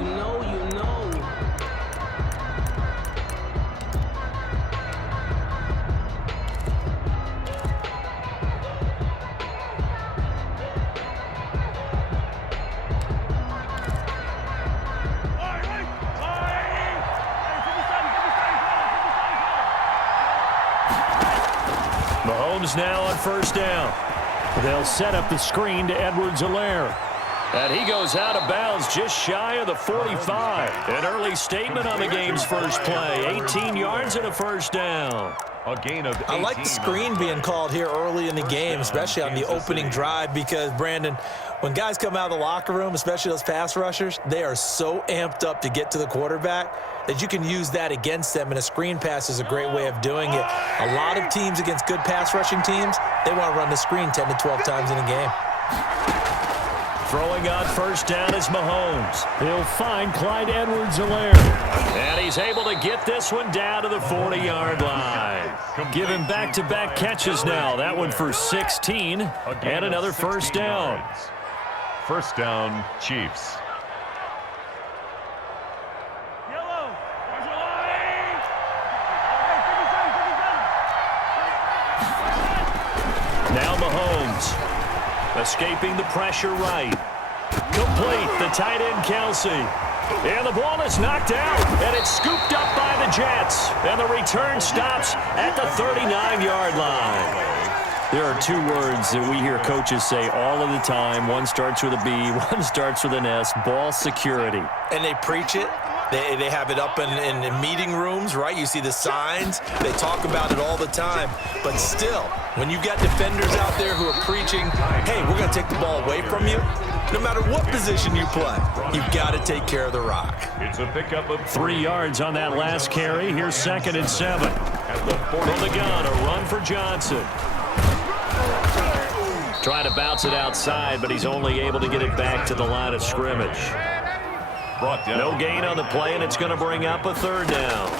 you know, you know. Mahomes now on first down. They'll set up the screen to Edwards-Helaire. And he goes out of bounds just shy of the 45. An early statement on the game's first play. 18 yards and a first down. A gain of 18. I like the screen being called here early in the game, especially on the opening drive, because, Brandon, when guys come out of the locker room, especially those pass rushers, they are so amped up to get to the quarterback that you can use that against them, and a screen pass is a great way of doing it. A lot of teams against good pass rushing teams, they want to run the screen 10 to 12 times in a game. Throwing on first down is Mahomes. He'll find Clyde Edwards-Helaire. And he's able to get this one down to the 40-yard line. Give him back-to-back catches now. That one for 16 and another first down. First down, Chiefs. Now Mahomes. Escaping the pressure right. Complete, the tight end Kelsey. And the ball is knocked out, and it's scooped up by the Jets. And the return stops at the 39-yard line. There are two words that we hear coaches say all of the time. One starts with a B, one starts with an S, ball security. And they preach it. They have it up in meeting rooms, right? You see the signs. They talk about it all the time. But still, when you've got defenders out there who are preaching, hey, we're going to take the ball away from you, no matter what position you play, you've got to take care of the rock. It's a pickup of 3 yards on that last carry. Here's 2nd and 7. From the gun, a run for Johnson. Trying to bounce it outside, but he's only able to get it back to the line of scrimmage. No gain on the play, and it's going to bring up a 3rd down.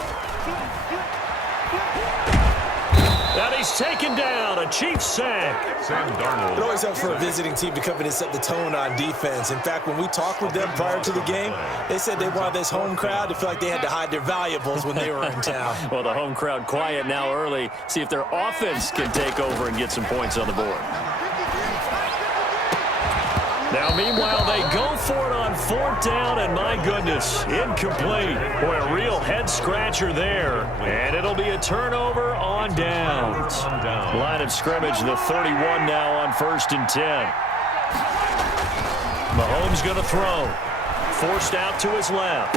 And he's taken down, a Chiefs sack. Sam Darnold. It always helps for a visiting team to come in and set the tone on defense. In fact, when we talked with them prior to the game, they said they wanted this home crowd to feel like they had to hide their valuables when they were in town. Well, the home crowd quiet now early. See if their offense can take over and get some points on the board. Now, meanwhile, they go for it on 4th down, and my goodness, incomplete. Boy, a real head-scratcher there. And it'll be a turnover on downs. Line of scrimmage, the 31 now on 1st and 10. Mahomes going to throw. Forced out to his left.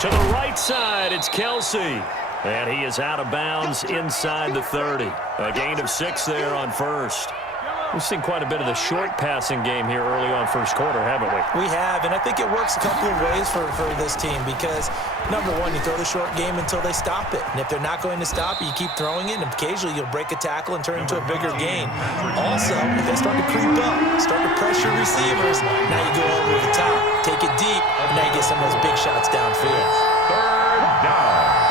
To the right side, it's Kelsey. And he is out of bounds inside the 30. A gain of 6 there on 1st. We've seen quite a bit of the short passing game here early on first quarter, haven't we? We have, and I think it works a couple of ways for this team because, number one, you throw the short game until they stop it. And if they're not going to stop it, you keep throwing it, and occasionally you'll break a tackle and turn into a bigger gain. Also, if they start to creep up, start to pressure receivers, now you go over the top, take it deep, and now you get some of those big shots downfield. 3rd down.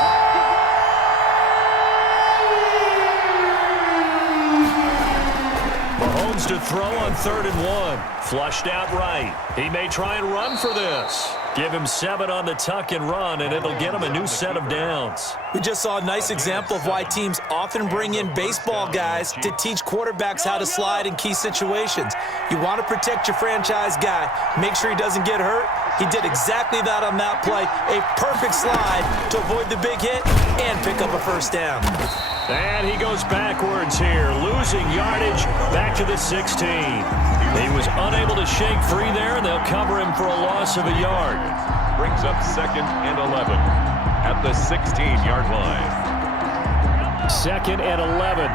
Mahomes to throw on 3rd and 1. Flushed out right. He may try and run for this. Give him 7 on the tuck and run, and it'll get him a new set of downs. We just saw a nice example of why teams often bring in baseball guys to teach quarterbacks how to slide in key situations. You want to protect your franchise guy. Make sure he doesn't get hurt. He did exactly that on that play. A perfect slide to avoid the big hit and pick up a first down. And he goes backwards here, losing yardage back to the 16. He was unable to shake free there, and they'll cover him for a loss of a yard. Brings up 2nd and 11 at the 16-yard line. 2nd and 11.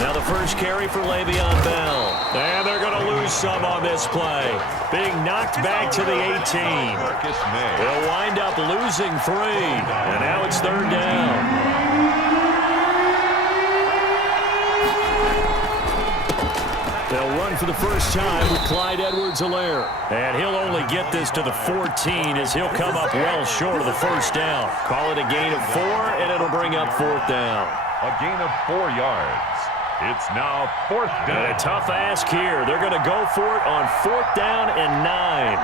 Now the first carry for Le'Veon Bell. And they're going to lose some on this play. Being knocked back to the 18. They'll wind up losing 3. And now it's 3rd down. They'll run for the first time with Clyde Edwards-Helaire. And he'll only get this to the 14 as he'll come up well short of the first down. Call it a gain of 4, and it'll bring up 4th down. A gain of 4 yards. It's now 4th down. And a tough ask here. They're going to go for it on 4th down and 9.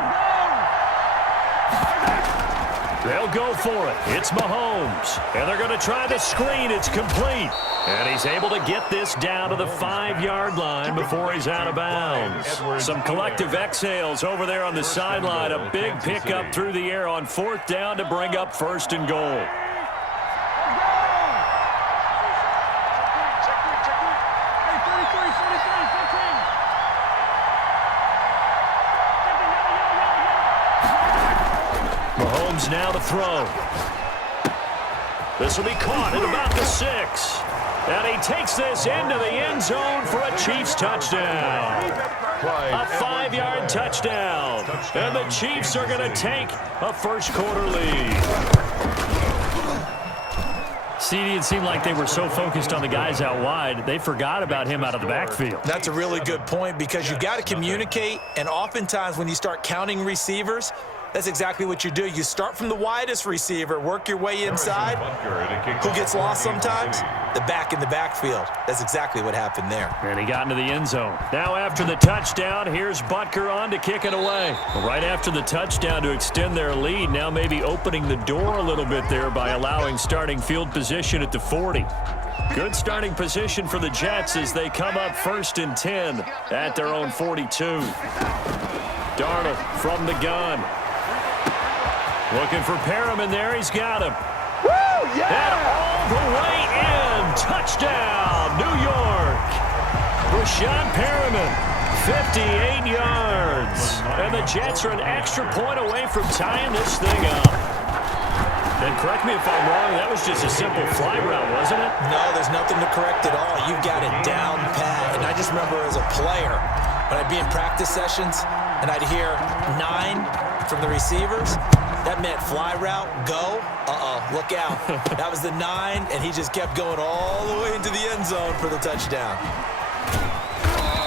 They'll go for it. It's Mahomes. And they're going to try the screen. It's complete. And he's able to get this down to the 5-yard line before he's out of bounds. Some collective exhales over there on the sideline. A big pickup through the air on 4th down to bring up 1st and goal. Mahomes now to throw. This will be caught at about the 6. And he takes this into the end zone for a Chiefs touchdown. A 5-yard touchdown. And the Chiefs are going to take a first-quarter lead. CD, it seemed like they were so focused on the guys out wide, they forgot about him out of the backfield. That's a really good point because you've got to communicate, and oftentimes when you start counting receivers, that's exactly what you do. You start from the widest receiver, work your way inside. Who gets lost sometimes? The back in the backfield. That's exactly what happened there. And he got into the end zone. Now after the touchdown, here's Butker on to kick it away. Right after the touchdown to extend their lead, now maybe opening the door a little bit there by allowing starting field position at the 40. Good starting position for the Jets as they come up 1st and 10 at their own 42. Darnold from the gun. Looking for Perriman there. He's got him. Woo, yeah! And all the way in. Touchdown, New York. Rashad Perriman, 58 yards. And the Jets are an extra point away from tying this thing up. And correct me if I'm wrong, that was just a simple fly route, wasn't it? No, there's nothing to correct at all. You've got it down pat. And I just remember as a player, when I'd be in practice sessions, and I'd hear 9 from the receivers, that meant fly route, go, look out. That was the 9, and he just kept going all the way into the end zone for the touchdown.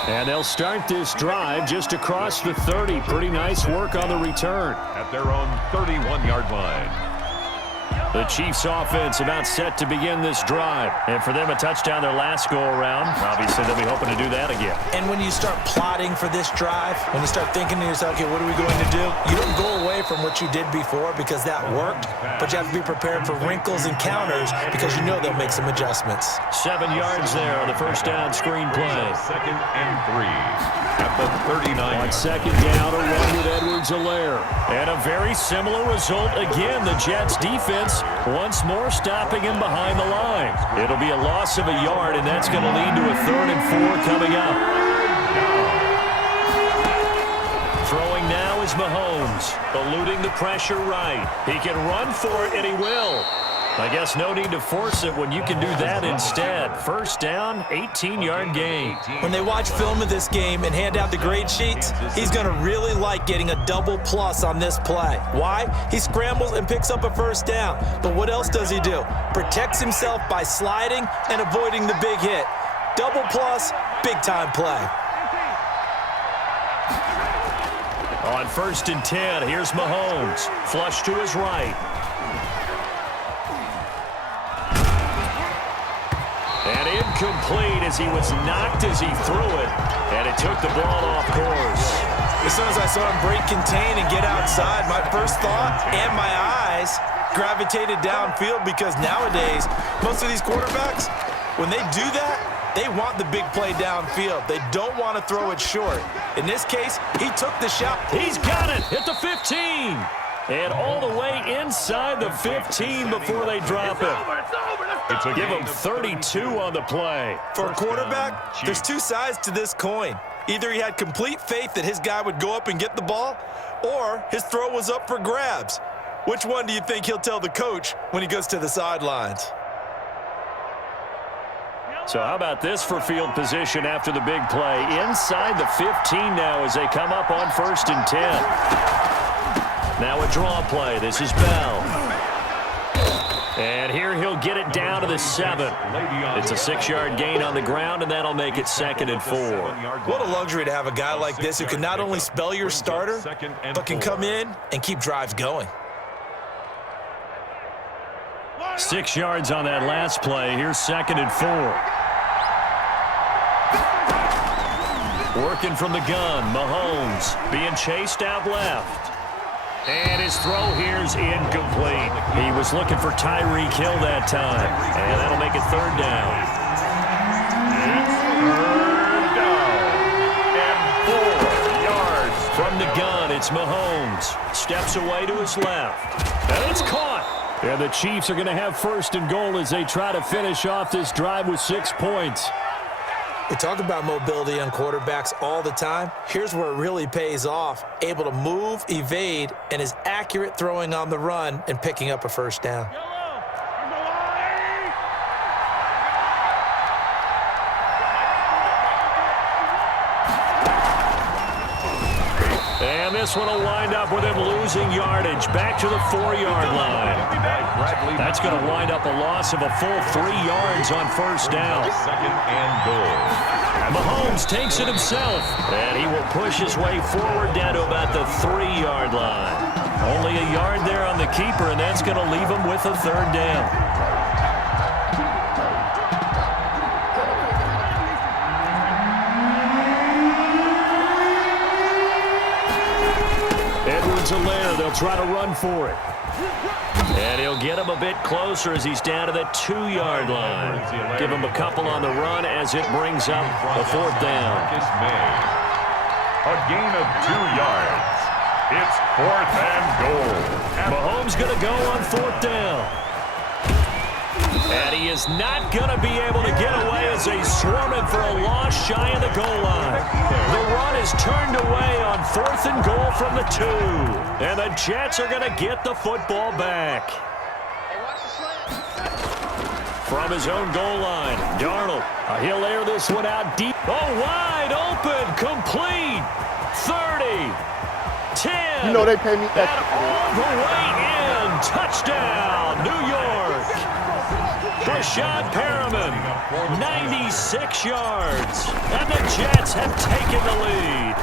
And they'll start this drive just across the 30. Pretty nice work on the return. At their own 31-yard line. The Chiefs offense about set to begin this drive. And for them, a touchdown their last go-around. Obviously, they'll be hoping to do that again. And when you start plotting for this drive, when you start thinking to yourself, okay, what are we going to do? You don't go away from what you did before because that worked, but you have to be prepared for wrinkles and counters because you know they'll make some adjustments. 7 yards there on the first down screen play. 2nd and 3 at the 39. On 2nd down, a run with Edwards-Helaire. And a very similar result again. The Jets defense once more stopping him behind the line. It'll be a loss of a yard, and that's going to lead to a 3rd and 4 coming up. Throwing now is Mahomes, eluding the pressure right. He can run for it, and he will. I guess no need to force it when you can do that instead. First down, 18-yard gain. When they watch film of this game and hand out the grade sheets, he's going to really like getting a double plus on this play. Why? He scrambles and picks up a first down. But what else does he do? Protects himself by sliding and avoiding the big hit. Double plus, big-time play. On 1st and 10, here's Mahomes. Flush to his right. And incomplete as he was knocked as he threw it. And it took the ball off course. As soon as I saw him break contain and get outside, my first thought and my eyes gravitated downfield because nowadays, most of these quarterbacks, when they do that, they want the big play downfield. They don't want to throw it short. In this case, he took the shot. He's got it at the 15. And all the way inside the 15 before they drop it. Give him 32 on the play. For a quarterback, there's two sides to this coin. Either he had complete faith that his guy would go up and get the ball, or his throw was up for grabs. Which one do you think he'll tell the coach when he goes to the sidelines? So how about this for field position after the big play? Inside the 15 now as they come up on 1st and 10. Now a draw play. This is Bell. And here he'll get it down to the 7. It's a 6-yard gain on the ground, and that'll make it 2nd and 4. What a luxury to have a guy like this who can not only spell your starter, but can come in and keep drives going. 6 yards on that last play. Here's 2nd and 4. Working from the gun, Mahomes being chased out left. And his throw here's incomplete. He was looking for Tyreek Hill that time. And that'll make it third down. Third down. And 4 yards. From the gun, it's Mahomes. Steps away to his left. And it's caught. And the Chiefs are going to have first and goal as they try to finish off this drive with 6 points. We talk about mobility on quarterbacks all the time. Here's where it really pays off. Able to move, evade, and is accurate throwing on the run and picking up a first down. And this one will wind up with him losing yardage back to the 4-yard line. That's going to wind up a loss of a full 3 yards on first down. Second and goal. Mahomes takes it himself, and he will push his way forward down to about the 3-yard line. Only a yard there on the keeper, and that's going to leave him with a third down. They'll try to run for it. And he'll get him a bit closer as he's down to the 2-yard line. Give him a couple on the run as it brings up a fourth down. A gain of 2 yards. It's fourth and goal. Mahomes going to go on fourth down. And he is not going to be able to get away as they swarm him for a loss shy of the goal line. The run is turned away on fourth and goal from the 2. And the Jets are going to get the football back. From his own goal line, Darnold. He'll air this one out deep. Oh, wide open, complete. 30, 10. You know they pay me and all the way in. Touchdown, New York. Rashad Perriman, 96 yards. And the Jets have taken the lead.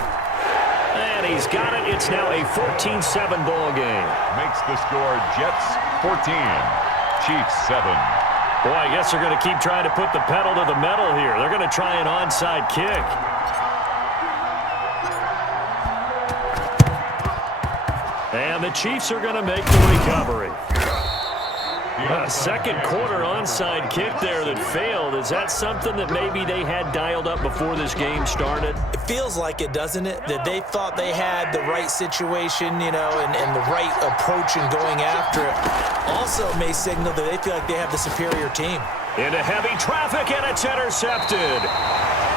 And he's got it. It's now a 14-7 ball game. Makes the score Jets 14, Chiefs 7. Boy, I guess they're going to keep trying to put the pedal to the metal here. They're going to try an onside kick. And the Chiefs are going to make the recovery. A second quarter onside kick there that failed. Is that something that maybe they had dialed up before this game started? It feels like it, doesn't it? That they thought they had the right situation, you know, and the right approach in going after it. Also may signal that they feel like they have the superior team. Into heavy traffic, and it's intercepted.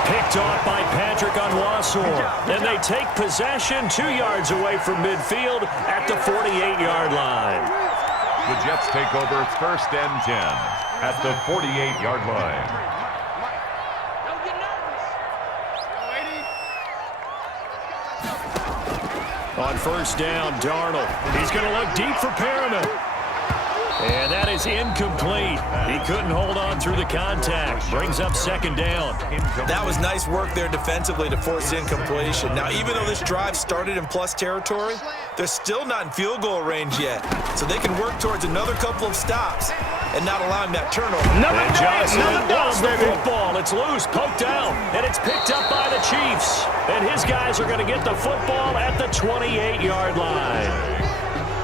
Picked off by Patrick Onwuasor. And they take possession 2 yards away from midfield at the 48-yard line. The Jets take over first and 10 at the 48-yard line. On first down, Darnold. He's going to look deep for Perriman. And that is incomplete. He couldn't hold on through the contact. Brings up second down. That was nice work there defensively to force incompletion. Now, even though this drive started in plus territory, they're still not in field goal range yet. So they can work towards another couple of stops and not allowing that turnover. And Johnson lost the football. It's loose, poked out, and it's picked up by the Chiefs. And his guys are going to get the football at the 28-yard line.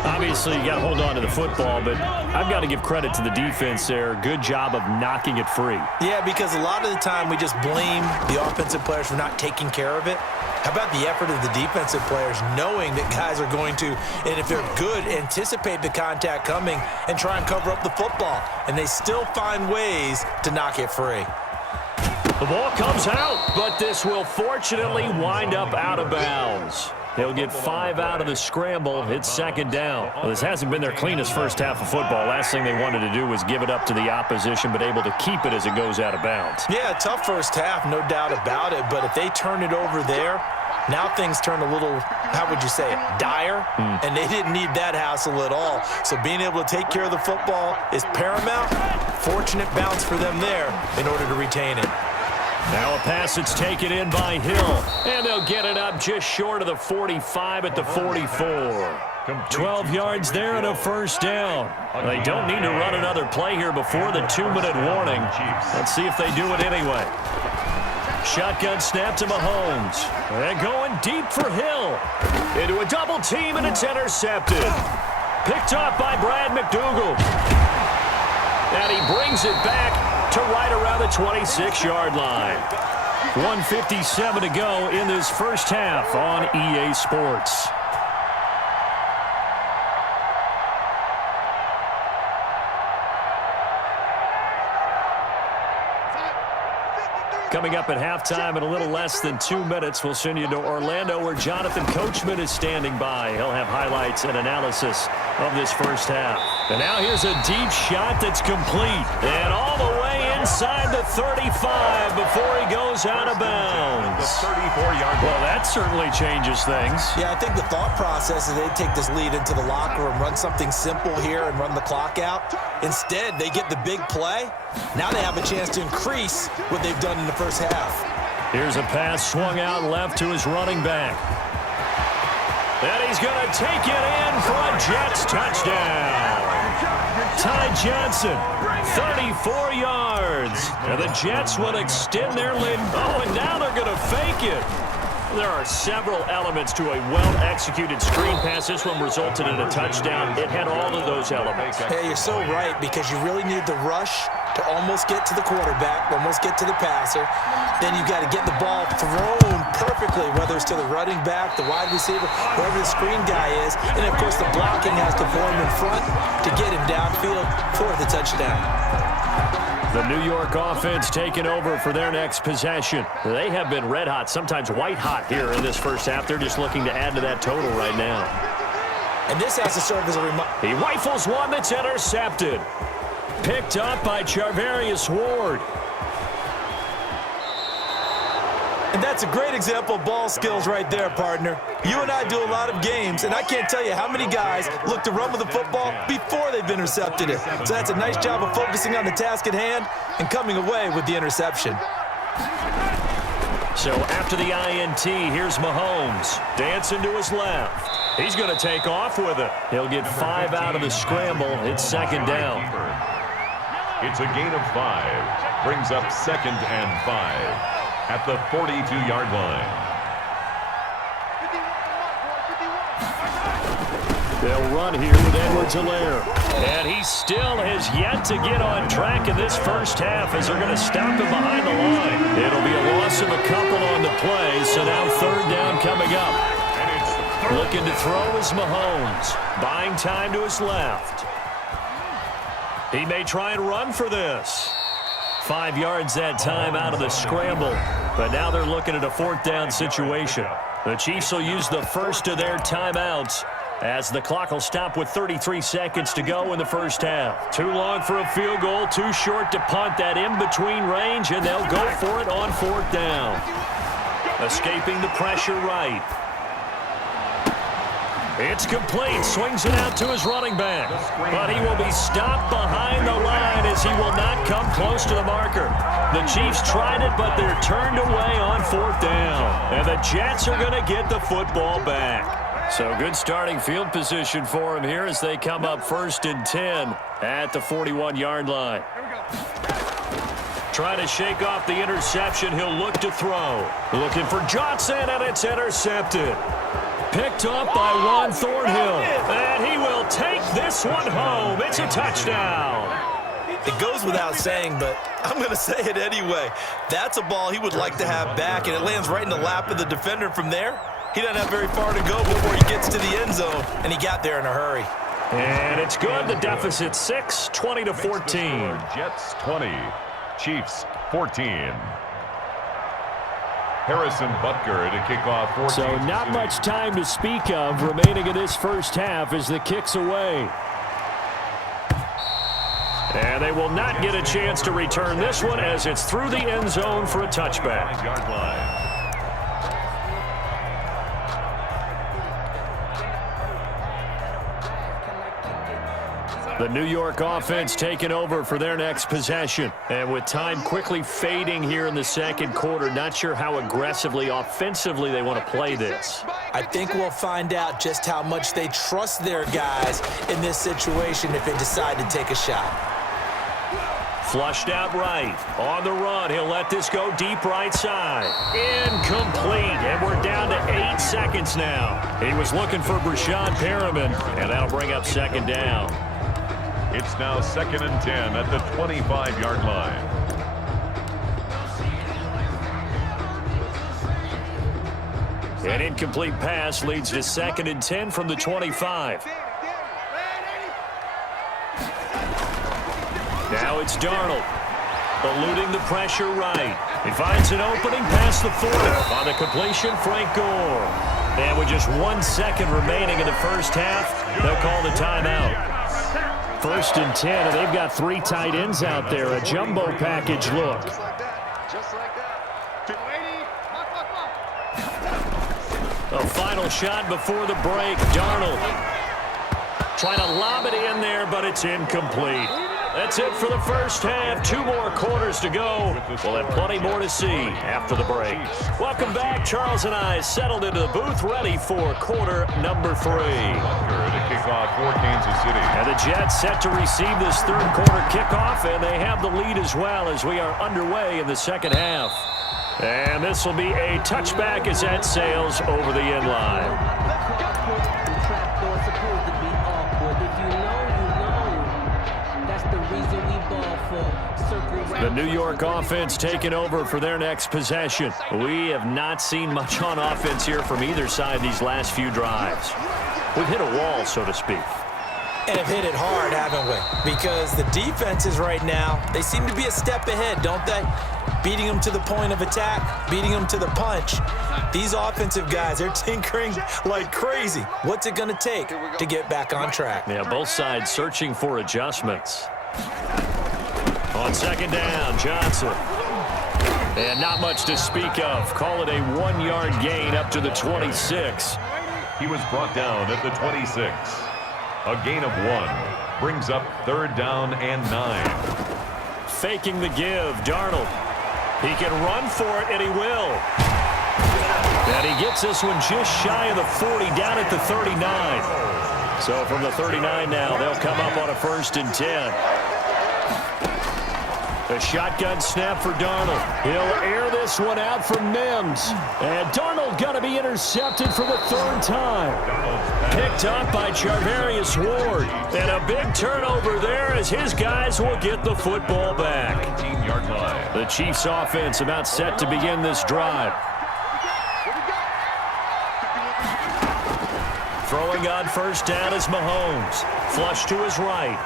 Obviously, you got to hold on to the football, but I've got to give credit to the defense there. Good job of knocking it free. Yeah, because a lot of the time we just blame the offensive players for not taking care of it. How about the effort of the defensive players knowing that guys are going to, and if they're good, anticipate the contact coming and try and cover up the football. And they still find ways to knock it free. The ball comes out, but this will fortunately wind up out of bounds. They'll get 5 out of the scramble. It's second down. Well, this hasn't been their cleanest first half of football. Last thing they wanted to do was give it up to the opposition, but able to keep it as it goes out of bounds. Yeah, tough first half, no doubt about it. But if they turn it over there, now things turn a little, how would you say it, dire? And they didn't need that hassle at all. So being able to take care of the football is paramount. Fortunate bounce for them there in order to retain it. Now a pass that's taken in by Hill. And they'll get it up just short of the 45 at the 44. 12 yards there and a first down. They don't need to run another play here before the 2-minute warning. Let's see if they do it anyway. Shotgun snap to Mahomes. And going deep for Hill. Into a double team, and it's intercepted. Picked off by Brad McDougal. And he brings it back to right around the 26-yard line. 1:57 to go in this first half on EA Sports. Coming up at halftime in a little less than 2 minutes, we'll send you to Orlando where Jonathan Coachman is standing by. He'll have highlights and analysis of this first half. And now here's a deep shot that's complete. And all the way inside the 35 before he goes out of bounds. The 34-yard line. Well, that certainly changes things. Yeah, I think the thought process is they'd take this lead into the locker room, run something simple here and run the clock out. Instead, they get the big play. Now they have a chance to increase what they've done in the first half. Here's a pass swung out left to his running back. And he's going to take it in for a Jets touchdown. Ty Johnson, 34 yards. And the Jets will extend their lead. Oh, and now they're going to fake it. There are several elements to a well-executed screen pass. This one resulted in a touchdown. It had all of those elements. Hey, you're so right, because you really need the rush to almost get to the quarterback, almost get to the passer. Then you've got to get the ball thrown perfectly, whether it's to the running back, the wide receiver, whoever the screen guy is. And, of course, the blocking has to form in front to get him downfield for the touchdown. The New York offense taking over for their next possession. They have been red hot, sometimes white hot here in this first half. They're just looking to add to that total right now. And this has to serve as a reminder. He rifles one that's intercepted. Picked up by Charvarius Ward. And that's a great example of ball skills right there, partner. You and I do a lot of games, and I can't tell you how many guys look to run with the football before they've intercepted it. So that's a nice job of focusing on the task at hand and coming away with the interception. So after the INT, here's Mahomes. Dancing to his left. He's going to take off with it. He'll get 5 out of the scramble. It's second down. It's a gain of 5. Brings up 2nd and 5 at the 42-yard line. They'll run here with Edwards-Helaire. And he still has yet to get on track in this first half as they're going to stop him behind the line. It'll be a loss of a couple on the play, so now third down coming up. Looking to throw is Mahomes. Buying time to his left. He may try and run for this. 5 yards that time out of the scramble. But now they're looking at a fourth down situation. The Chiefs will use the first of their timeouts as the clock will stop with 33 seconds to go in the first half. Too long for a field goal, too short to punt that in-between range, and they'll go for it on fourth down. Escaping the pressure right. It's complete. Swings it out to his running back. But he will be stopped behind the line as he will not come close to the marker. The Chiefs tried it, but they're turned away on fourth down. And the Jets are going to get the football back. So good starting field position for him here as they come up 1st and 10 at the 41-yard line. Trying to shake off the interception. He'll look to throw. Looking for Johnson, and it's intercepted. Picked up by Juan Thornhill. And he will take this one home. It's a touchdown. It goes without saying, but I'm going to say it anyway. That's a ball he would like to have back, and it lands right in the lap of the defender from there. He doesn't have very far to go before he gets to the end zone, and he got there in a hurry. And it's good. The deficit 6, 20-14. Jets 20, Chiefs 14. Harrison Butker to kick off 14. So not much time to speak of remaining in this first half as the kick's away. And they will not get a chance to return this one as it's through the end zone for a touchback. 5-yard line. The New York offense taking over for their next possession. And with time quickly fading here in the second quarter, not sure how aggressively, offensively they want to play this. I think we'll find out just how much they trust their guys in this situation if they decide to take a shot. Flushed out right. On the run, he'll let this go deep right side. Incomplete, and we're down to 8 seconds now. He was looking for Brashad Perriman, and that'll bring up second down. It's now 2nd and 10 at the 25-yard line. An incomplete pass leads to 2nd and 10 from the 25. Now it's Darnold, eluding the pressure right. He finds an opening past the 40. On the completion, Frank Gore. And with just 1 second remaining in the first half, they'll call the timeout. 1st and 10, and they've got 3 tight ends out there. A jumbo package look. A final shot before the break. Darnold trying to lob it in there, but it's incomplete. That's it for the first half. 2 more quarters to go. We'll have plenty more to see after the break. Welcome back. Charles and I settled into the booth, ready for quarter number 3. To kick off for Kansas City. And the Jets set to receive this third quarter kickoff, and they have the lead as well as we are underway in the second half. And this will be a touchback as that sails over the end line. The New York offense taking over for their next possession. We have not seen much on offense here from either side these last few drives. We've hit a wall, so to speak. And have hit it hard, haven't we? Because the defenses right now, they seem to be a step ahead, don't they? Beating them to the point of attack, beating them to the punch. These offensive guys, they're tinkering like crazy. What's it going to take to get back on track? Yeah, both sides searching for adjustments. On second down, Johnson. And not much to speak of. Call it a 1-yard gain up to the 26. He was brought down at the 26. A gain of 1 brings up 3rd down and 9. Faking the give, Darnold. He can run for it, and he will. And he gets this one just shy of the 40, down at the 39. So from the 39 now, they'll come up on a 1st and 10. A shotgun snap for Darnold. He'll air this one out for Mims. And Darnold going to be intercepted for the 3rd time. Picked up by Charvarius Ward. And a big turnover there as his guys will get the football back. 19-yard line. The Chiefs offense about set to begin this drive. Throwing on 1st down is Mahomes. Flush to his right.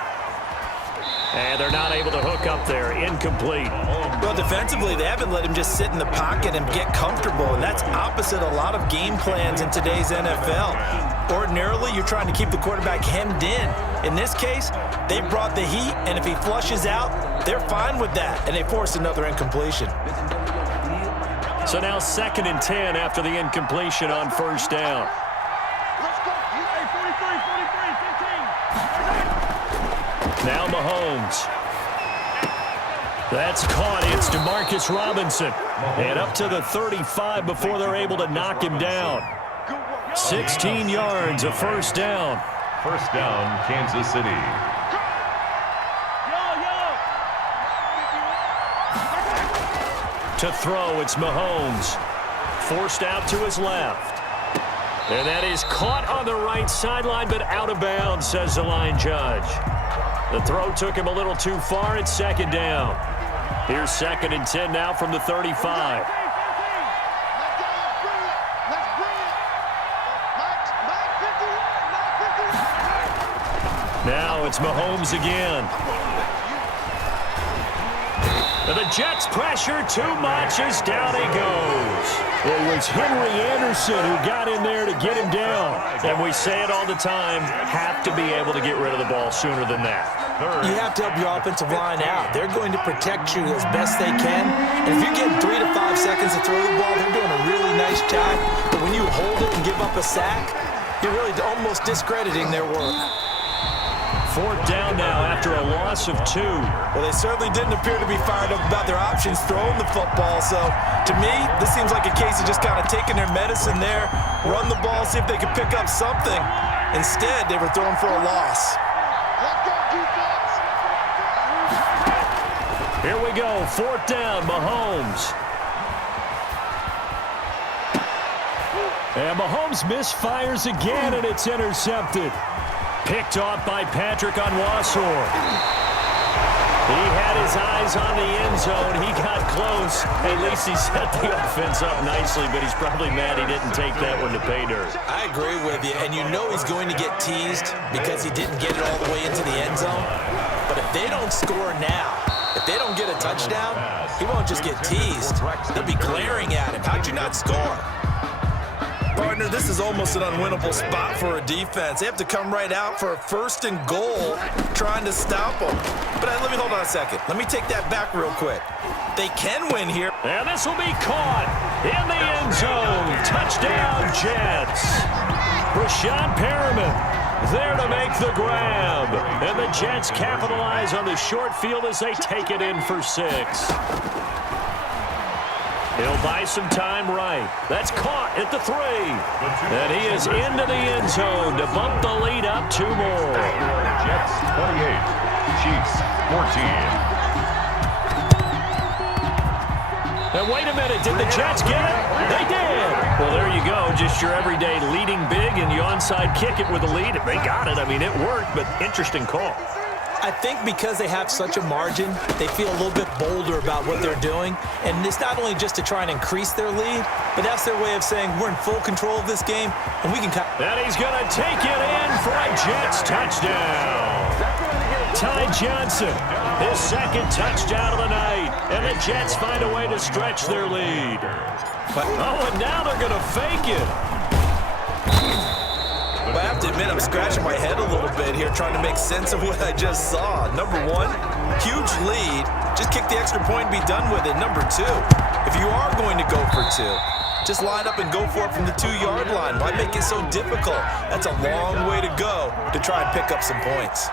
And they're not able to hook up there. Incomplete. Well, defensively, they haven't let him just sit in the pocket and get comfortable, and that's opposite a lot of game plans in today's NFL. Ordinarily, you're trying to keep the quarterback hemmed in. In this case, they brought the heat, and if he flushes out, they're fine with that, and they force another incompletion. So now 2nd and 10 after the incompletion on 1st down. Now Mahomes. That's caught. It's DeMarcus Robinson. And up to the 35 before they're able to knock him down. 16 yards, a 1st down. 1st down, Kansas City. To throw, it's Mahomes. Forced out to his left. And that is caught on the right sideline, but out of bounds, says the line judge. The throw took him a little too far. It's 2nd down. Here's 2nd and 10 now from the 35. Now it's Mahomes again. And the Jets pressure too much as down he goes. It was Henry Anderson who got in there to get him down. And we say it all the time, have to be able to get rid of the ball sooner than that. You have to help your offensive line out. They're going to protect you as best they can. And if you're getting 3 to 5 seconds to throw the ball, they're doing a really nice job. But when you hold it and give up a sack, you're really almost discrediting their work. 4th down now after a loss of 2. Well, they certainly didn't appear to be fired up about their options throwing the football. So, to me, this seems like a case of just kind of taking their medicine there, run the ball, see if they can pick up something. Instead, they were throwing for a loss. Here we go, 4th down, Mahomes. And Mahomes misfires again, and it's intercepted. Picked off by Patrick Onwuasor. He had his eyes on the end zone. He got close. At least he set the offense up nicely, but he's probably mad he didn't take that one to pay dirt. I agree with you, and you know he's going to get teased because he didn't get it all the way into the end zone. But if they don't score now, if they don't get a touchdown, he won't just get teased. They'll be glaring at him. How'd you not score? Partner, this is almost an unwinnable spot for a defense. They have to come right out for a 1st and goal trying to stop them. But let me hold on a second. Let me take that back real quick. They can win here. And this will be caught in the end zone. Touchdown, Jets. Brashad Perriman there to make the grab. And the Jets capitalize on the short field as they take it in for 6. He'll buy some time right. That's caught at the 3. And he is into the end zone to bump the lead up 2 more. Jets 28, Chiefs 14. And wait a minute, did the Jets get it? They did. Well, there you go. Just your everyday leading big, and you onside kick it with a lead. They got it. I mean, it worked, but interesting call. I think because they have such a margin, they feel a little bit bolder about what they're doing. And it's not only just to try and increase their lead, but that's their way of saying we're in full control of this game, and we can cut. And he's going to take it in for a Jets touchdown. Ty Johnson, his 2nd touchdown of the night. And the Jets find a way to stretch their lead. Oh, and now they're going to fake it. I have to admit, I'm scratching my head a little bit here trying to make sense of what I just saw. Number 1, huge lead. Just kick the extra point and be done with it. Number 2, if you are going to go for 2, just line up and go for it from the 2-yard line. Why make it so difficult? That's a long way to go to try and pick up some points.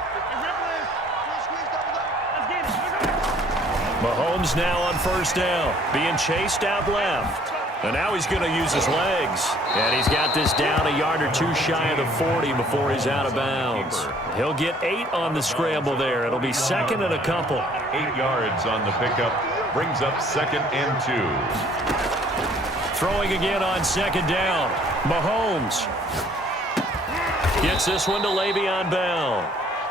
Mahomes now on 1st down, being chased out left. And now he's going to use his legs. And he's got this down a yard or 2 shy of the 40 before he's out of bounds. He'll get 8 on the scramble there. It'll be 2nd and a couple. 8 yards on the pickup. Brings up 2nd and 2. Throwing again on 2nd down. Mahomes gets this one to Le'Veon Bell.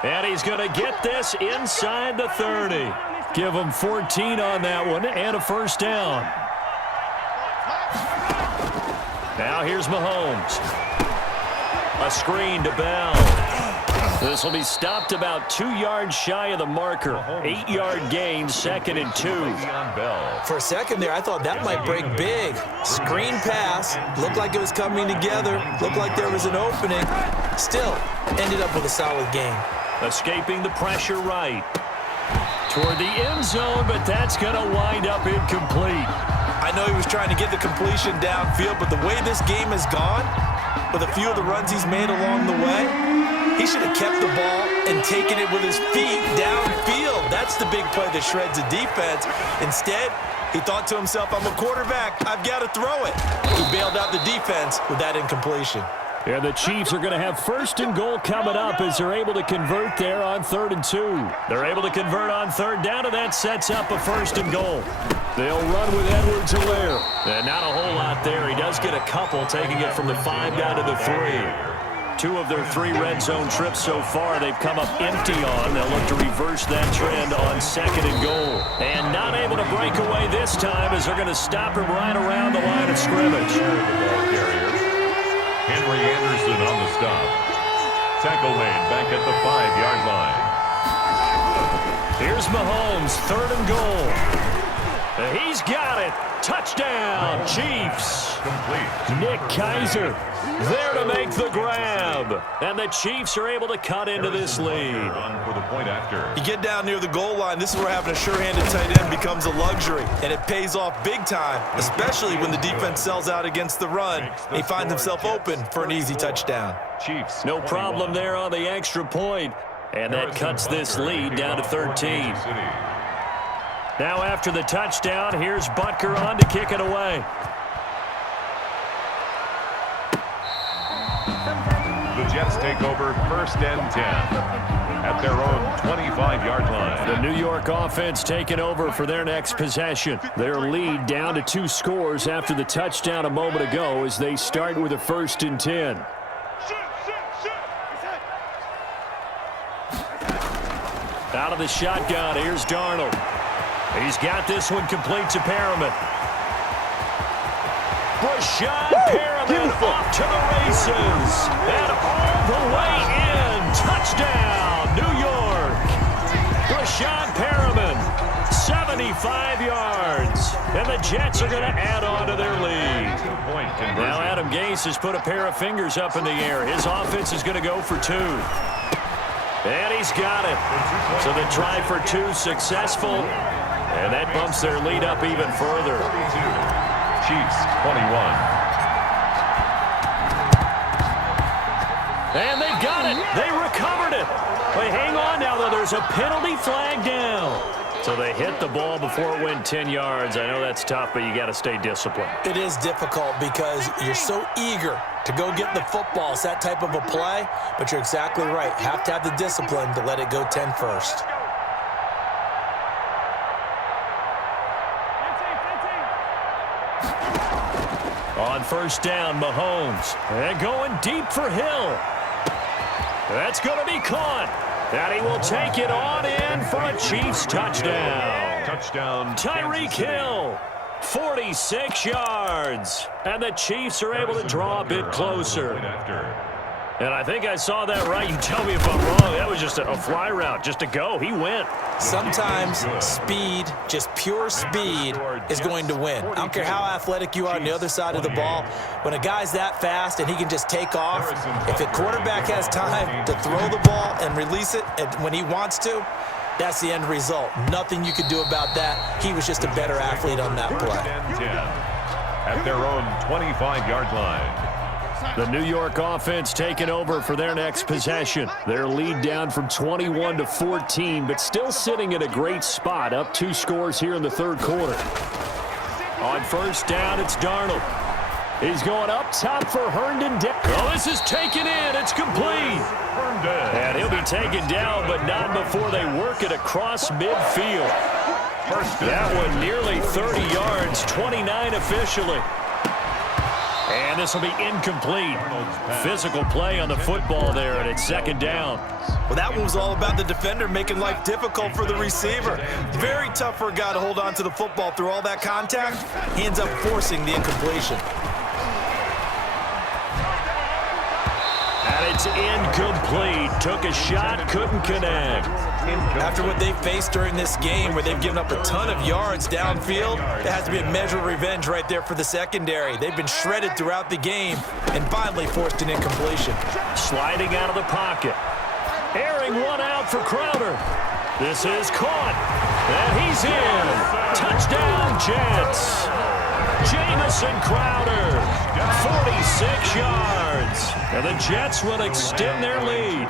And he's going to get this inside the 30. Give him 14 on that one and a 1st down. Now here's Mahomes. A screen to Bell. This will be stopped about 2 yards shy of the marker. 8-yard gain, 2nd and 2. For a second there, I thought that might break big. Screen pass. Looked like it was coming together. Looked like there was an opening. Still, ended up with a solid gain. Escaping the pressure right. Toward the end zone, but that's going to wind up incomplete. I know he was trying to get the completion downfield, but the way this game has gone, with a few of the runs he's made along the way, he should have kept the ball and taken it with his feet downfield. That's the big play that shreds a defense. Instead, he thought to himself, I'm a quarterback, I've got to throw it. He bailed out the defense with that incompletion. And the Chiefs are going to have 1st and goal coming up as they're able to convert there on 3rd and 2. They're able to convert on 3rd down, and that sets up a 1st and goal. They'll run with Edwards-Helaire. And not a whole lot there. He does get a couple, taking it from the 5 down to the 3. 2 of their 3 red zone trips so far they've come up empty on. They'll look to reverse that trend on 2nd and goal. And not able to break away this time as they're going to stop him right around the line of scrimmage. Henry Anderson on the stop. Tackle made back at the 5-yard line. Here's Mahomes, 3rd and goal. He's got it. Touchdown, Chiefs. Complete. Nick Keiser there to make the grab. And the Chiefs are able to cut into this lead. On for the point after. You get down near the goal line, this is where having a sure-handed tight end becomes a luxury. And it pays off big time, especially when the defense sells out against the run. And he finds himself open for an easy touchdown. Chiefs. No problem there on the extra point. And that cuts this lead down to 13. Now after the touchdown, here's Butker on to kick it away. The Jets take over 1st and 10 at their own 25-yard line. The New York offense taking over for their next possession. Their lead down to 2 scores after the touchdown a moment ago as they start with a 1st and 10. Out of the shotgun, here's Darnold. He's got this one complete to Perriman. Rashad Perriman off to the races. And all the way in. Touchdown, New York. Rashad Perriman, 75 yards. And the Jets are going to add on to their lead. Now Adam Gase has put a pair of fingers up in the air. His offense is going to go for 2. And he's got it. So the try for 2 successful. And that bumps their lead up even further. Chiefs 21. And they got it. They recovered it. But hang on now, though. There's a penalty flag down. So they hit the ball before it went 10 yards. I know that's tough, but you got to stay disciplined. It is difficult because you're so eager to go get the football. It's that type of a play, but you're exactly right. Have to have the discipline to let it go 10 first. On 1st down, Mahomes. And going deep for Hill. That's going to be caught. And he will take it on in for a Chiefs touchdown. Touchdown, Tyreek Hill, 46 yards. And the Chiefs are able to draw a bit closer. And I think I saw that right. You tell me if I'm wrong. That was just a fly route, just to go. He went. Sometimes speed, just pure speed, is going to win. I don't care how athletic you are on the other side of the ball. When a guy's that fast and he can just take off, if a quarterback has time to throw the ball and release it when he wants to, that's the end result. Nothing you could do about that. He was just a better athlete on that play. At their own 25-yard line. The New York offense taking over for their next possession. Their lead down from 21 to 14, but still sitting at a great spot, up 2 scores here in the 3rd quarter. On 1st down, it's Darnold. He's going up top for Herndon. Oh, this is taken in. It's complete. And he'll be taken down, but not before they work it across midfield. That one nearly 30 yards, 29 officially. And this will be incomplete. Physical play on the football there, and it's 2nd down. Well, that one was all about the defender making life difficult for the receiver. Very tough for a guy to hold on to the football through all that contact. He ends up forcing the incompletion. And it's incomplete. Took a shot, couldn't connect. After what they've faced during this game where they've given up a ton of yards downfield, it has to be a measure of revenge right there for the secondary. They've been shredded throughout the game and finally forced an incompletion. Sliding out of the pocket. Airing one out for Crowder. This is caught. And he's in. Touchdown, Jets. Jamison Crowder, 46 yards. And the Jets will extend their lead.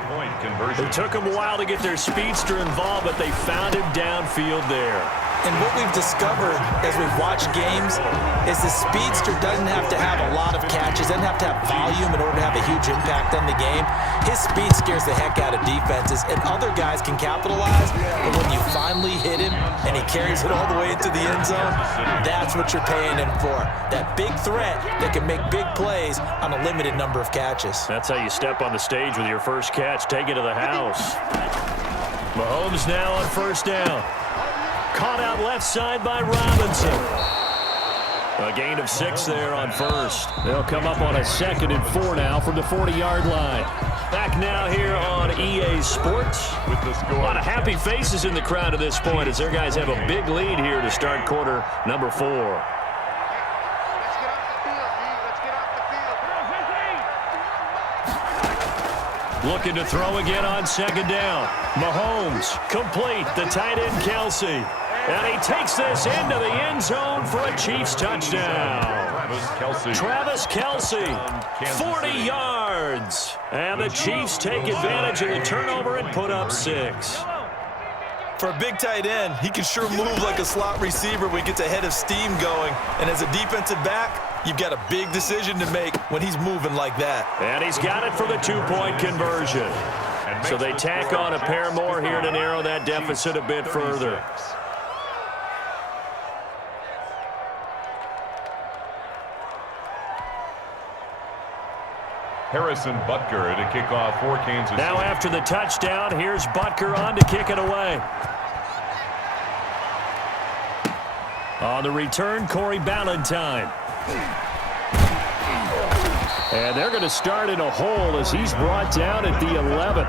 It took them a while to get their speedster involved, but they found him downfield there. And what we've discovered as we've watched games is the speedster doesn't have to have a lot of catches, doesn't have to have volume in order to have a huge impact on the game. His speed scares the heck out of defenses, and other guys can capitalize, but when you finally hit him and he carries it all the way into the end zone, that's what you're paying him for. That big threat that can make big plays on a limited number of catches. That's how you step on the stage with your first catch. Take it to the house. Mahomes now on 1st down. Caught out left side by Robinson. A gain of 6 there on 1st. They'll come up on a 2nd and 4 now from the 40-yard line. Back now here on EA Sports. With the score. A lot of happy faces in the crowd at this point as their guys have a big lead here to start quarter number 4. Looking to throw again on 2nd down. Mahomes, complete, the tight end Kelsey. And he takes this into the end zone for a Chiefs touchdown. Travis Kelce, 40 yards. And the Chiefs take advantage of the turnover and put up 6. For a big tight end, he can sure move like a slot receiver when he gets a head of steam going. And as a defensive back, You've got a big decision to make when he's moving like that. And he's got it for the two-point conversion. So they tack on a pair more here to narrow that deficit a bit further. Harrison Butker to kick off for Kansas City. Now after the touchdown, here's Butker on to kick it away. On the return, Corey Ballantyne. And they're going to start in a hole as he's brought down at the 11.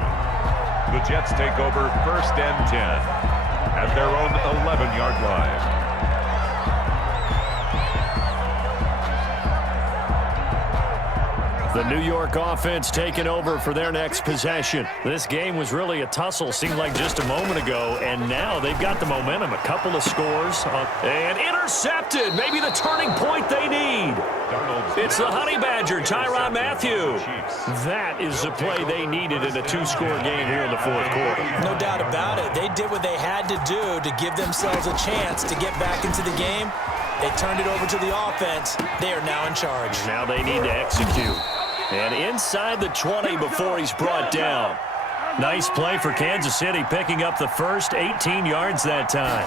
The Jets take over 1st and 10 at their own 11-yard line. The New York offense taking over for their next possession. This game was really a tussle, seemed like just a moment ago, and now they've got the momentum. A couple of scores, and intercepted. Maybe the turning point they need. It's the Honey Badger, Tyrann Mathieu. That is the play they needed in a two-score game here in the fourth quarter. No doubt about it. They did what they had to do to give themselves a chance to get back into the game. They turned it over to the offense. They are now in charge. Now they need to execute. And inside the 20 before he's brought down. Nice play for Kansas City, picking up the first 18 yards that time.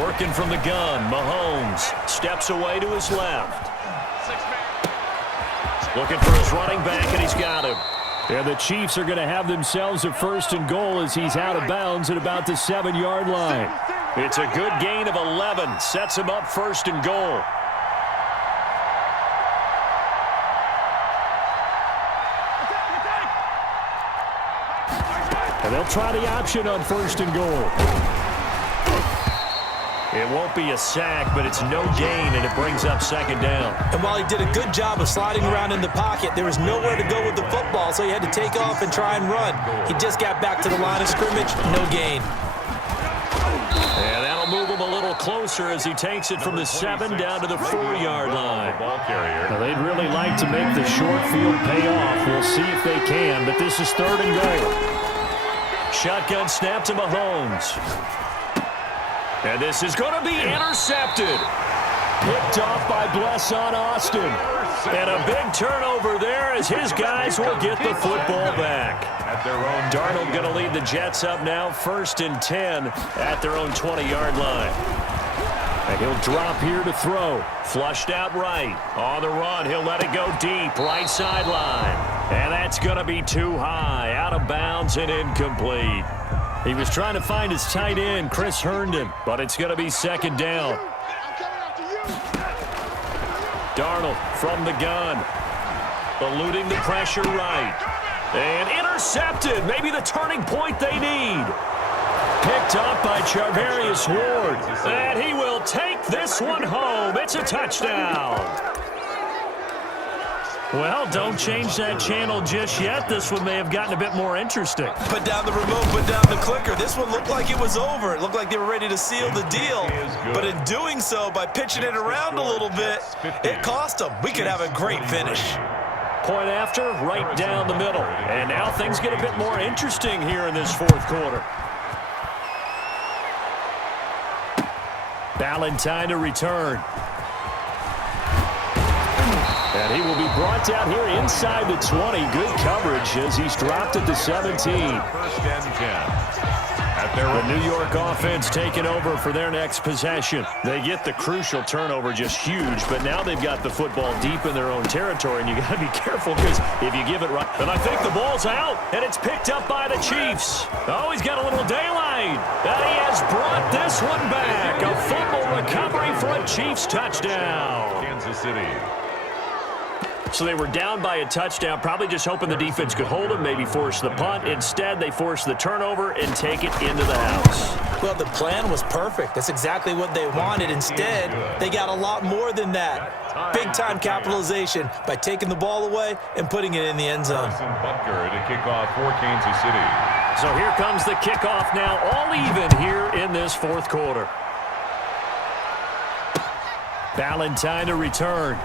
Working from the gun, Mahomes steps away to his left. Looking for his running back, and he's got him. And the Chiefs are going to have themselves a 1st and goal as he's out of bounds at about the 7-yard line. It's a good gain of 11. Sets him up 1st and goal. And they'll try the option on 1st and goal. It won't be a sack, but it's no gain, and it brings up 2nd down. And while he did a good job of sliding around in the pocket, there was nowhere to go with the football, so he had to take off and try and run. He just got back to the line of scrimmage, no gain. And that'll move him a little closer as he takes it from the 7 down to the 4-yard line. Now, they'd really like to make the short field pay off. We'll see if they can, but this is 3rd and goal. Shotgun snap to Mahomes. And this is going to be intercepted. Picked off by Blesson Austin. And a big turnover there as his guys will get the football back. Darnold going to lead the Jets up now 1st and 10 at their own 20-yard line. And he'll drop here to throw. Flushed out right. On the run, he'll let it go deep. Right sideline. And that's going to be too high. Out of bounds and incomplete. He was trying to find his tight end, Chris Herndon, but it's going to be 2nd down. Darnold from the gun. Eluding the pressure right. And intercepted. Maybe the turning point they need. Picked up by Charvarius Ward. And he will take this one home. It's a touchdown. Well, don't change that channel just yet. This one may have gotten a bit more interesting. Put down the remote, put down the clicker. This one looked like it was over. It looked like they were ready to seal the deal. But in doing so, by pitching it around a little bit, it cost them. We could have a great finish. Point after, right down the middle. And now things get a bit more interesting here in this fourth quarter. Ballantyne to return. And he will be brought down here inside the 20. Good coverage as he's dropped at the 17. 1st and 10. The New York offense taking over for their next possession. They get the crucial turnover, just huge, but now they've got the football deep in their own territory, and you got to be careful because if you give it right. And I think the ball's out, and it's picked up by the Chiefs. Oh, he's got a little daylight. And he has brought this one back. A fumble recovery for a Chiefs touchdown. Kansas City. So they were down by a touchdown, probably just hoping the defense could hold them, maybe force the punt. Instead, they force the turnover and take it into the house. Well, the plan was perfect. That's exactly what they wanted. Instead, they got a lot more than that. Big-time capitalization by taking the ball away and putting it in the end zone. Harrison Butker to kick off for Kansas City. So here comes the kickoff now, all even here in this fourth quarter. Ballantyne to return.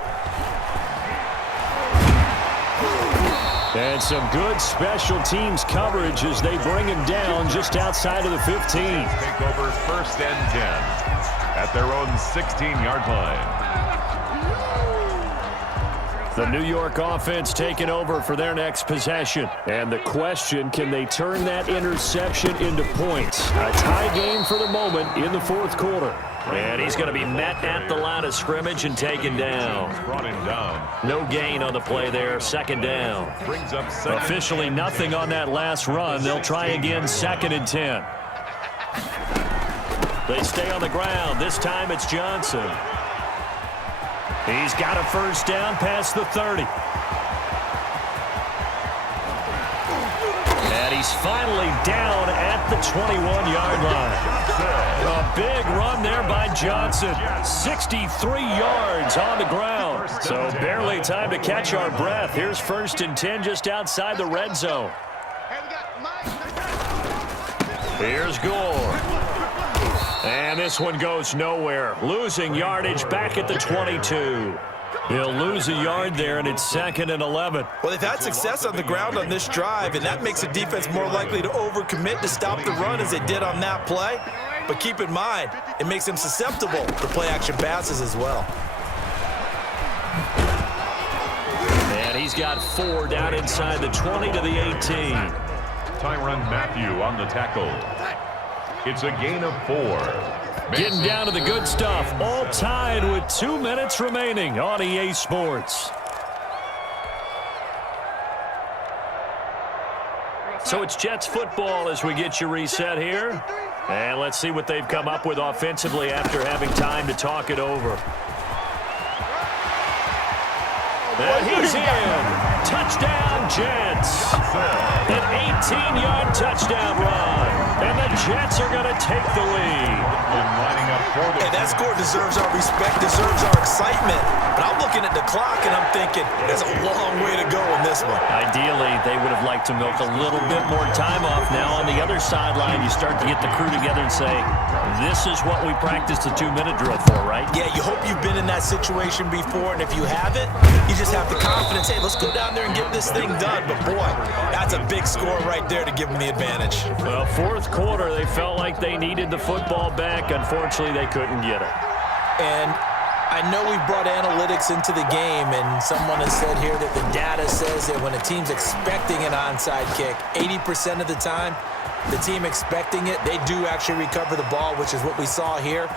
And some good special teams coverage as they bring him down just outside of the 15. Take over 1st and 10 at their own 16-yard line. The New York offense taking over for their next possession. And the question, can they turn that interception into points? A tie game for the moment in the fourth quarter. And he's going to be met at the line of scrimmage and taken down. Brought him down. No gain on the play there, second down. Brings up second. Officially nothing on that last run. They'll try again, 2nd and 10. They stay on the ground. This time it's Johnson. He's got a first down past the 30. And he's finally down at the 21-yard line. A big run there by Johnson. 63 yards on the ground. So barely time to catch our breath. Here's 1st and 10 just outside the red zone. Here's Gore. And this one goes nowhere. Losing yardage back at the 22. He'll lose a yard there, and it's 2nd and 11. Well, they've had success on the ground on this drive, and that makes the defense more likely to overcommit to stop the run as they did on that play. But keep in mind, it makes them susceptible to play-action passes as well. And he's got 4 down inside the 20 to the 18. Tyrann Mathieu on the tackle. It's a gain of 4. Getting down to the good stuff. All tied with 2 minutes remaining on EA Sports. So it's Jets football as we get you reset here. And let's see what they've come up with offensively after having time to talk it over. And he's in. Touchdown, Jets. An 18-yard touchdown run. And the Jets are going to take the lead. Lining up for the Hey, that score deserves our respect, deserves our excitement. But I'm looking at the clock, and I'm thinking, there's a long way to go in this one. Ideally, they would have liked to milk a little bit more time off. Now on the other sideline, you start to get the crew together and say, this is what we practiced the 2-minute drill for, right? Yeah, you hope you've been in that situation before, and if you haven't, you just have the confidence, hey, let's go down there and get this thing done. But, boy, that's a big score right there to give them the advantage. Well, fourth quarter, they felt like they needed the football back. Unfortunately, they couldn't get it. And I know we've brought analytics into the game, and someone has said here that the data says that when a team's expecting an onside kick, 80% of the time, the team expecting it, they do actually recover the ball, which is what we saw here.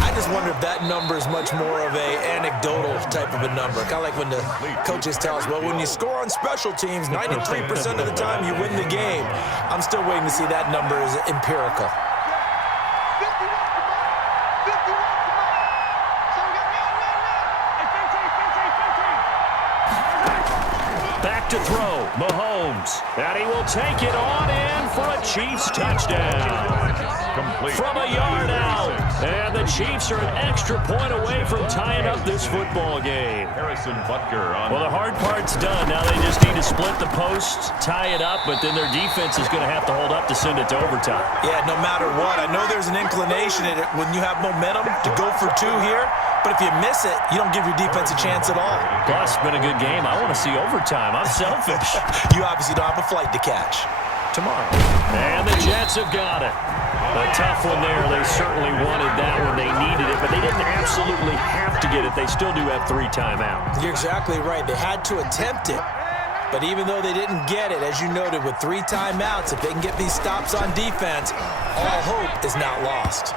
I just wonder if that number is much more of a anecdotal type of a number. Kind of like when the coaches tell us, well, when you score on special teams, 93% of the time you win the game. I'm still waiting to see that number is empirical. Back to throw, Mahomes. And he will take it on in for a Chiefs touchdown. complete. From a yard out. And the Chiefs are an extra point away from tying up this football game. Harrison Butker on. Well, the hard part's done. Now they just need to split the posts, tie it up, but then their defense is going to have to hold up to send it to overtime. Yeah, no matter what. I know there's an inclination in it when you have momentum to go for two here, but if you miss it, you don't give your defense a chance at all. Plus, it's been a good game. I want to see overtime. I'm selfish. You obviously don't have a flight to catch. Tomorrow. And the Jets have got it. A tough one there. They certainly wanted that one. They needed it, but they didn't absolutely have to get it. They still do have 3 timeouts. You're exactly right. They had to attempt it. But even though they didn't get it, as you noted, with 3 timeouts, if they can get these stops on defense, all hope is not lost.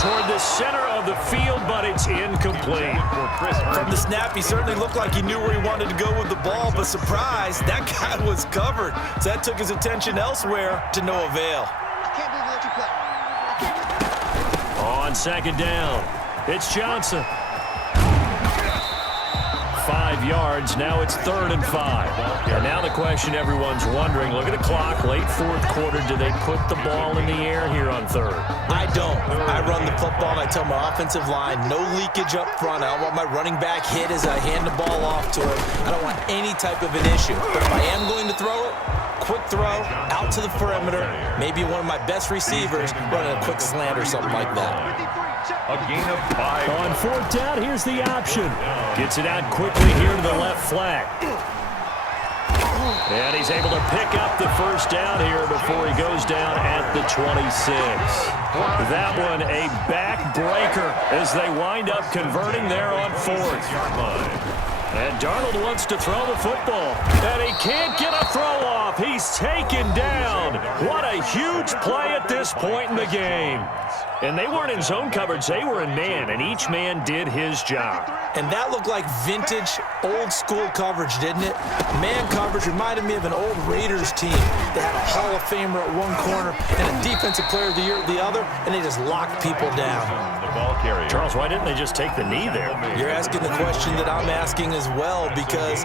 Toward the center of the field, but it's incomplete. From the snap, he certainly looked like he knew where he wanted to go with the ball, but surprise, that guy was covered. So that took his attention elsewhere to no avail. On second down, it's Johnson. 5 yards. Now it's 3rd and 5. And now the question everyone's wondering, look at the clock, late 4th quarter, do they put the ball in the air here on 3rd? I don't. I run the football and I tell my offensive line, no leakage up front. I don't want my running back hit as I hand the ball off to him. I don't want any type of an issue. But if I am going to throw it, quick throw, out to the perimeter, maybe one of my best receivers running a quick slant or something like that. A gain of 5. On 4th down, here's the option. Gets it out quickly here to the left flank. And he's able to pick up the 1st down here before he goes down at the 26. That one a backbreaker as they wind up converting there on 4th. And Darnold wants to throw the football. And he can't get a throw off. He's taken down. What a huge play at this point in the game. And they weren't in zone coverage. They were in man, and each man did his job. And that looked like vintage, old-school coverage, didn't it? Man coverage reminded me of an old Raiders team. They had a Hall of Famer at one corner and a Defensive Player of the Year at the other, and they just locked people down. The ball carrier. Charles, why didn't they just take the knee there? You're asking the question that I'm asking as well, because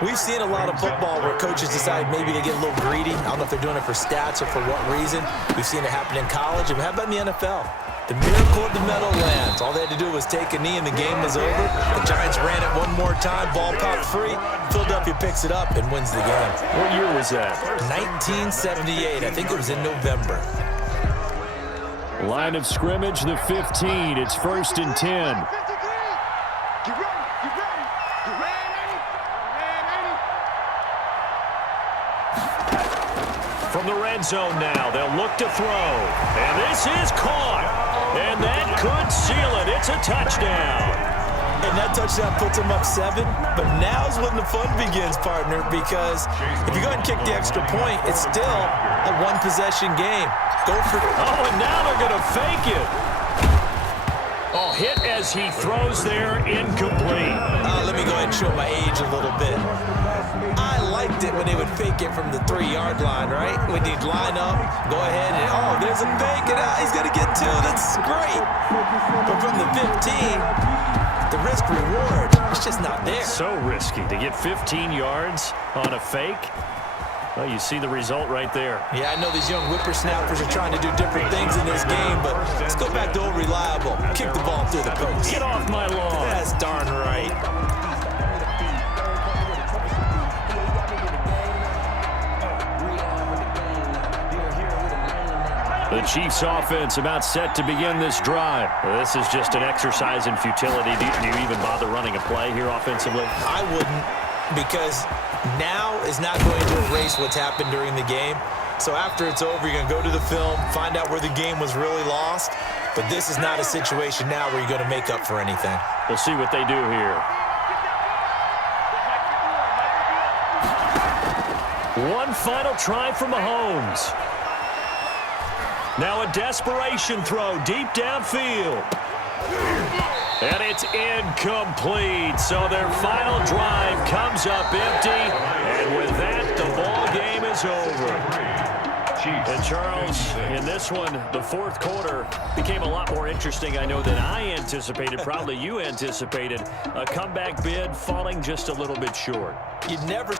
we've seen a lot of football where coaches decide maybe to get a little greedy. I don't know if they're doing it for stats or for what reason. We've seen it happen in college. And how about in the NFL? The miracle of the Meadowlands. All they had to do was take a knee and the game was over. The Giants ran it one more time. Ball popped free. Philadelphia picks it up and wins the game. What year was that? 1978. I think it was in November. Line of scrimmage, the 15. It's 1st and 10. From the red zone now, they'll look to throw. And this is caught. And that could seal it. It's a touchdown. And that touchdown puts them up 7. But now's when the fun begins, partner, because if you go ahead and kick the extra point, it's still a one-possession game. Go for it. Oh, and now they're going to fake it. Oh, hit as he throws there, incomplete. Let me go ahead and show my age a little bit. I liked it when they would fake it from the 3-yard line, right? When they'd line up, go ahead and, oh, there's a fake, and he's going to get 2. That's great. But from the 15, the risk-reward, it's just not there. So risky to get 15 yards on a fake. Well, you see the result right there. Yeah, I know these young whippersnappers are trying to do different things in this game, but let's go back to old reliable. Kick the ball through the post. Get off my lawn. That's darn right. The Chiefs offense about set to begin this drive. This is just an exercise in futility. Do you even bother running a play here offensively? I wouldn't, because now is not going to erase what's happened during the game. So after it's over, you're going to go to the film, find out where the game was really lost. But this is not a situation now where you're going to make up for anything. We'll see what they do here. One final try from Mahomes. Now a desperation throw deep downfield. And it's incomplete. So their final drive comes up empty. And with that, the ball game is over. And Charles, in this one, the fourth quarter became a lot more interesting, I know, than I anticipated. Probably you anticipated. A comeback bid falling just a little bit short. You'd never